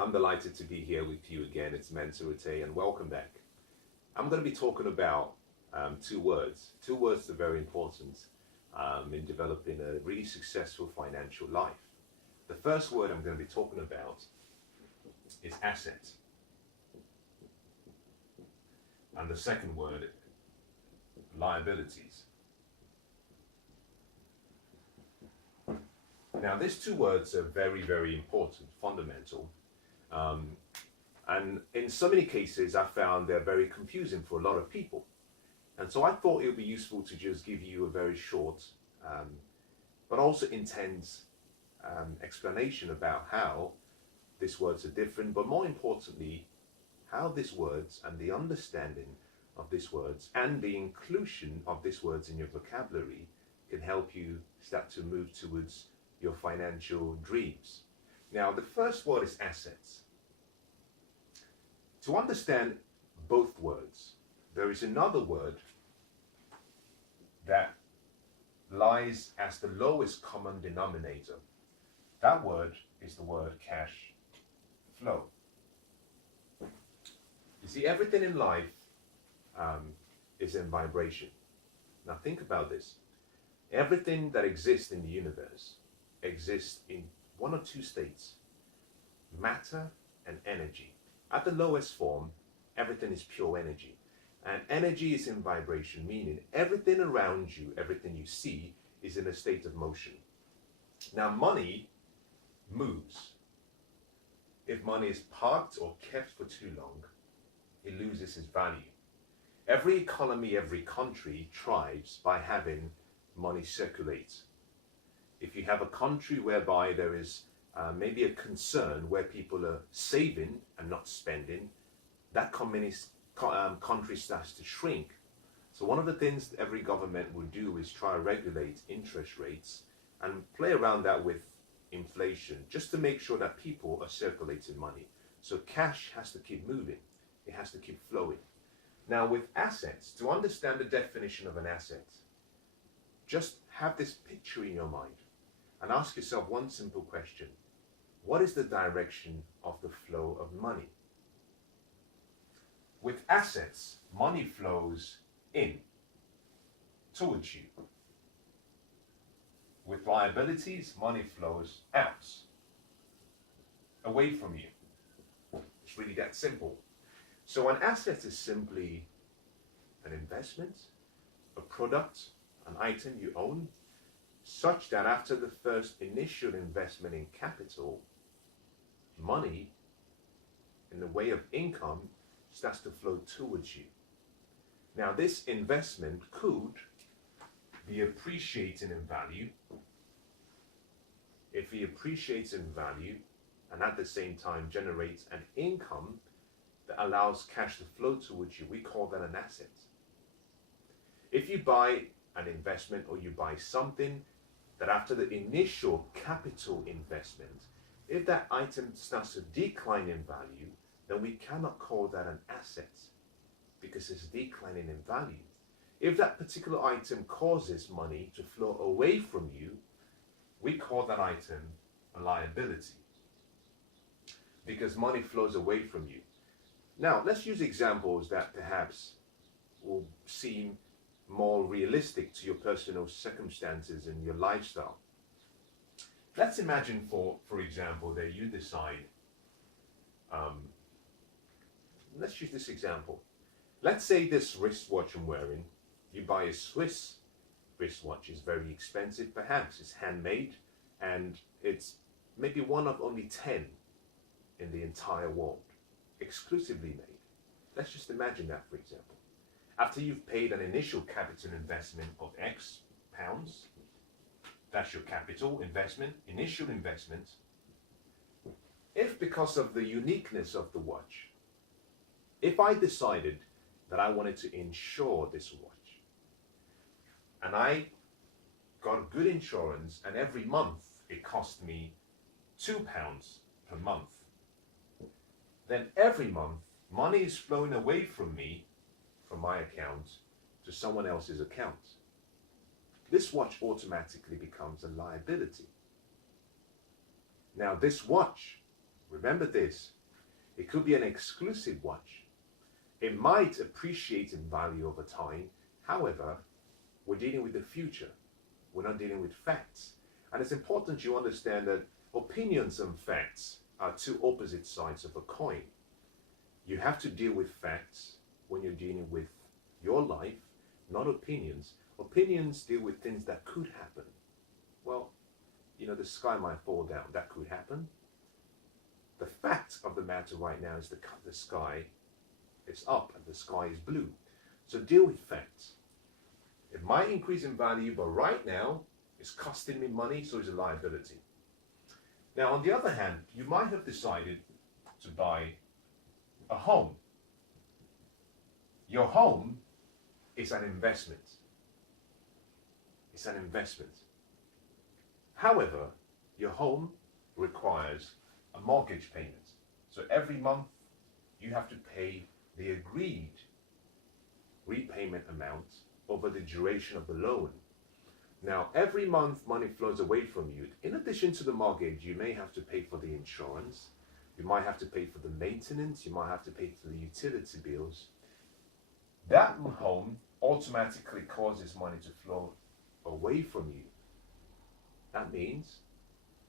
I'm delighted to be here with you again. It's Mensah Oteh, and welcome back. I'm going to be talking about two words. Two words that are very important in developing a really successful financial life. The first word I'm going to be talking about is asset. And the second word, liabilities. Now, these two words are very, very important, fundamental. And in so many cases, I found they're very confusing for a lot of people. And so I thought it would be useful to just give you a very short, but also intense explanation about how these words are different, but more importantly, how these words and the understanding of these words and the inclusion of these words in your vocabulary can help you start to move towards your financial dreams. Now, the first word is assets. To understand both words, there is another word that lies as the lowest common denominator. That word is the word cash flow. You see, everything in life is in vibration. Now think about this. Everything that exists in the universe exists in one or two states: matter and energy. At the lowest form, everything is pure energy. And energy is in vibration, meaning everything around you, everything you see, is in a state of motion. Now, money moves. If money is parked or kept for too long, it loses its value. Every economy, every country thrives by having money circulate. If you have a country whereby there is maybe a concern where people are saving and not spending, that country starts to shrink. So one of the things that every government will do is try to regulate interest rates and play around that with inflation, just to make sure that people are circulating money. So cash has to keep moving. It has to keep flowing. Now, with assets, to understand the definition of an asset, just have this picture in your mind and ask yourself one simple question. What is the direction of the flow of money? With assets, money flows in, towards you. With liabilities, money flows out, away from you. It's really that simple. So an asset is simply an investment, a product, an item you own, such that after the first initial investment in capital, money in the way of income starts to flow towards you. Now, this investment could be appreciating in value. If it appreciates in value and at the same time generates an income that allows cash to flow towards you, we call that an asset. If you buy an investment or you buy something that after the initial capital investment, if that item starts to decline in value, then we cannot call that an asset because it's declining in value. If that particular item causes money to flow away from you, we call that item a liability because money flows away from you. Now, let's use examples that perhaps will seem more realistic to your personal circumstances and your lifestyle. Let's imagine, for example, that you decide, let's use this example. Let's say this wristwatch I'm wearing, you buy a Swiss wristwatch, it's very expensive, perhaps it's handmade, and it's maybe one of only 10 in the entire world, exclusively made. Let's just imagine that, for example. After you've paid an initial capital investment of X pounds, that's your capital investment, initial investment. If because of the uniqueness of the watch, if I decided that I wanted to insure this watch, and I got good insurance, and every month it cost me £2 per month, then every month money is flowing away from me, from my account, to someone else's account. This watch automatically becomes a liability. Now, this watch Remember this, it could be an exclusive watch. It might appreciate in value over time. However, we're dealing with the future. We're not dealing with facts. And it's important you understand that opinions and facts are two opposite sides of a coin. You have to deal with facts when you're dealing with your life, not opinions. Opinions deal with things that could happen. Well, the sky might fall down. That could happen. The fact of the matter right now is the sky is up and the sky is blue. So deal with facts. It might increase in value, but right now it's costing me money, so it's a liability. Now, on the other hand, you might have decided to buy a home. Your home is an investment. It's an investment. However, your home requires a mortgage payment. So every month you have to pay the agreed repayment amount over the duration of the loan. Now, every month money flows away from you. In addition to the mortgage, you may have to pay for the insurance. You might have to pay for the maintenance. You might have to pay for the utility bills. That home automatically causes money to flow away from you. That means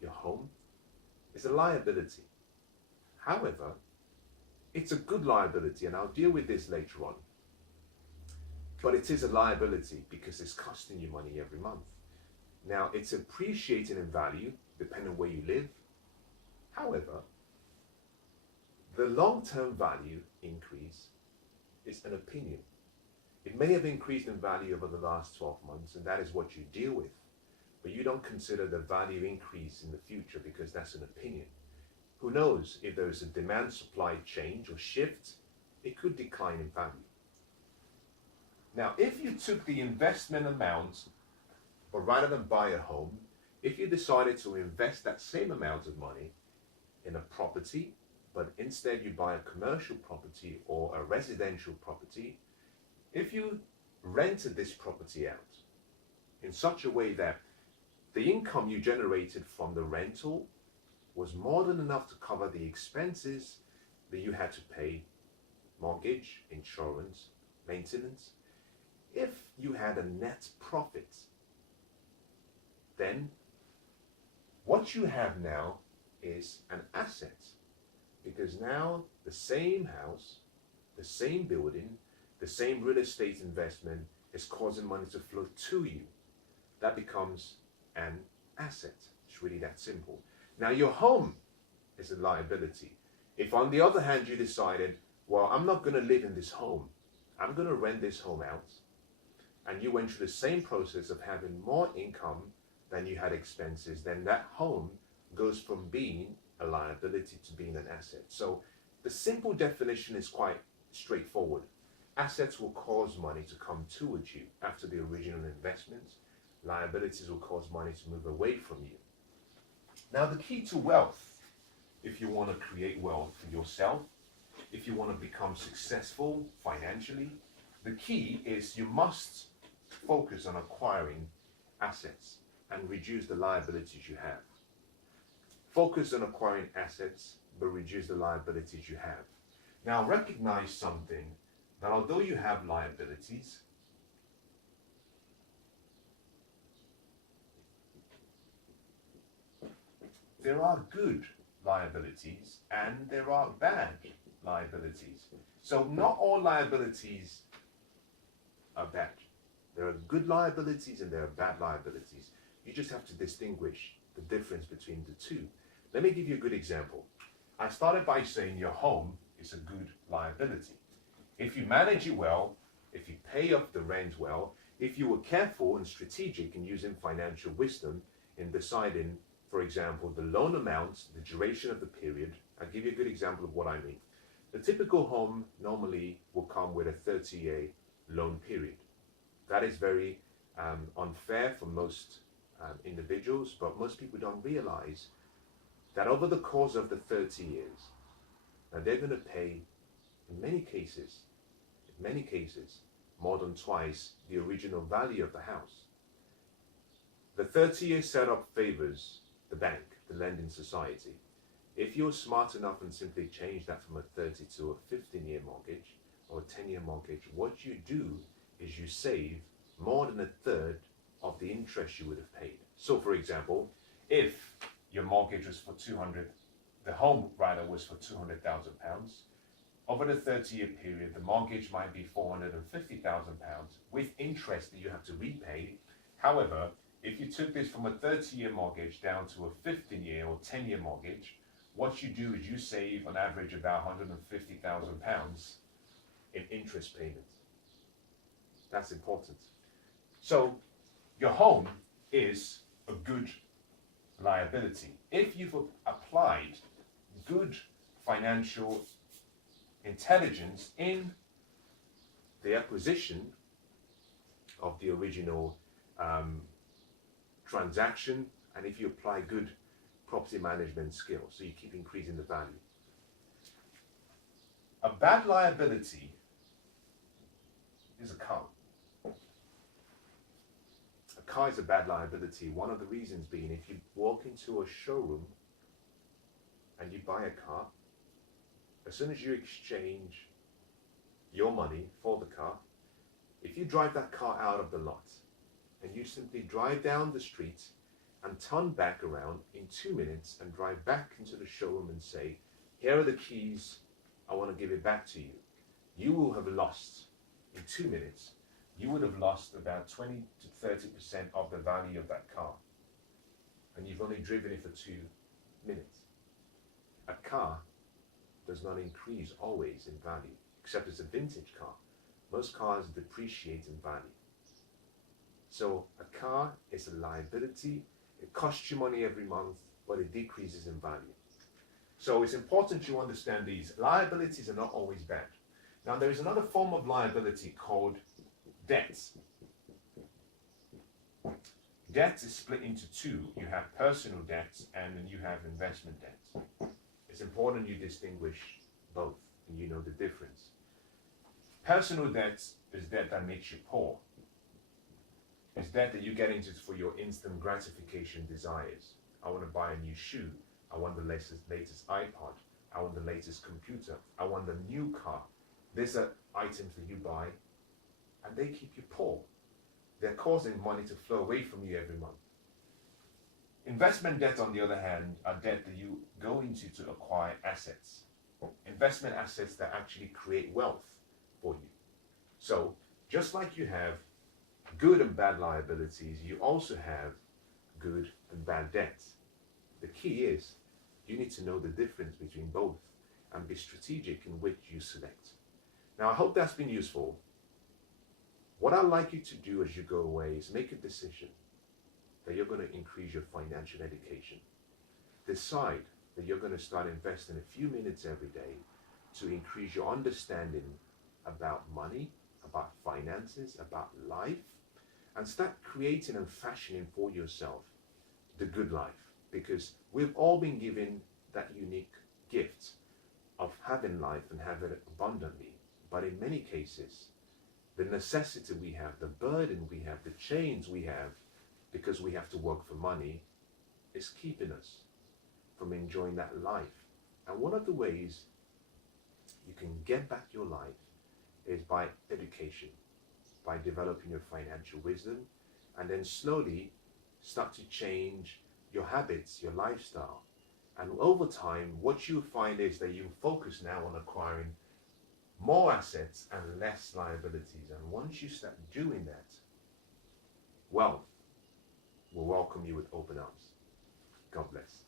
your home is a liability. However, it's a good liability, and I'll deal with this later on. But it is a liability because it's costing you money every month. Now, it's appreciating in value depending on where you live. However, the long-term value increase is an opinion. It may have increased in value over the last 12 months, and that is what you deal with. But you don't consider the value increase in the future because that's an opinion. Who knows, if there is a demand-supply change or shift, it could decline in value. Now, if you took the investment amount, but rather than buy a home, if you decided to invest that same amount of money in a property, but instead you buy a commercial property or a residential property, if you rented this property out in such a way that the income you generated from the rental was more than enough to cover the expenses that you had to pay, mortgage, insurance, maintenance, if you had a net profit, then what you have now is an asset, because now the same house, the same building, the same real estate investment is causing money to flow to you. That becomes an asset. It's really that simple. Now, your home is a liability. If on the other hand you decided, well, I'm not going to live in this home, I'm going to rent this home out, and you went through the same process of having more income than you had expenses, then that home goes from being a liability to being an asset. So the simple definition is quite straightforward. Assets will cause money to come towards you after the original investment. Liabilities will cause money to move away from you. Now, the key to wealth, if you want to create wealth for yourself, if you want to become successful financially, the key is you must focus on acquiring assets and reduce the liabilities you have. Focus on acquiring assets, but reduce the liabilities you have. Now, recognize something, that although you have liabilities, there are good liabilities and there are bad liabilities. So not all liabilities are bad. There are good liabilities and there are bad liabilities. You just have to distinguish the difference between the two. Let me give you a good example. I started by saying your home is a good liability. If you manage it well, if you pay off the rent well, if you were careful and strategic in using financial wisdom in deciding, for example, the loan amount, the duration of the period. I'll give you a good example of what I mean. The typical home normally will come with a 30-year loan period. That is very unfair for most individuals, but most people don't realize that over the course of the 30 years, now they're going to pay, in many cases, more than twice the original value of the house. The 30-year setup favors the bank, the lending society. If you're smart enough and simply change that from a 30 to a 15-year mortgage or a 10-year mortgage, what you do is you save more than a third of the interest you would have paid. So for example, if your mortgage was for 200, the home rather was for £200,000, over the 30-year period, the mortgage might be £450,000 with interest that you have to repay. However, if you took this from a 30-year mortgage down to a 15-year or 10-year mortgage, what you do is you save on average about £150,000 in interest payments. That's important. So your home is a good liability. If you've applied good financial intelligence in the acquisition of the original transaction, and if you apply good property management skills, so you keep increasing the value. A bad liability is a car. A car is a bad liability. One of the reasons being, if you walk into a showroom and you buy a car, as soon as you exchange your money for the car, if you drive that car out of the lot and you simply drive down the street and turn back around in 2 minutes and drive back into the showroom and say, here are the keys, I want to give it back to you, you will have lost, in 2 minutes, you would have lost about 20 to 30% of the value of that car. And you've only driven it for 2 minutes. A car does not increase always in value, except it's a vintage car. Most cars depreciate in value. So a car is a liability. It costs you money every month, but it decreases in value. So it's important you understand these. Liabilities are not always bad. Now there is another form of liability called debt. Debt is split into two. You have personal debts and then you have investment debts. It's important you distinguish both and you know the difference. Personal debt is debt that makes you poor. It's debt that you get into for your instant gratification desires. I want to buy a new shoe. I want the latest iPod. I want the latest computer. I want the new car. These are items that you buy and they keep you poor. They're causing money to flow away from you every month. Investment debt, on the other hand, are debt that you go into to acquire assets. Investment assets that actually create wealth for you. So, just like you have good and bad liabilities, you also have good and bad debts. The key is you need to know the difference between both and be strategic in which you select. Now, I hope that's been useful. What I'd like you to do as you go away is make a decision that you're going to increase your financial education. Decide that you're going to start investing a few minutes every day to increase your understanding about money, about finances, about life, and start creating and fashioning for yourself the good life. Because we've all been given that unique gift of having life and having it abundantly. But in many cases, the necessity we have, the burden we have, the chains we have, because we have to work for money, is keeping us from enjoying that life. And one of the ways you can get back your life is by education, by developing your financial wisdom, and then slowly start to change your habits, your lifestyle. And over time, what you find is that you focus now on acquiring more assets and less liabilities. And once you start doing that, wealth will welcome you with open arms. God bless.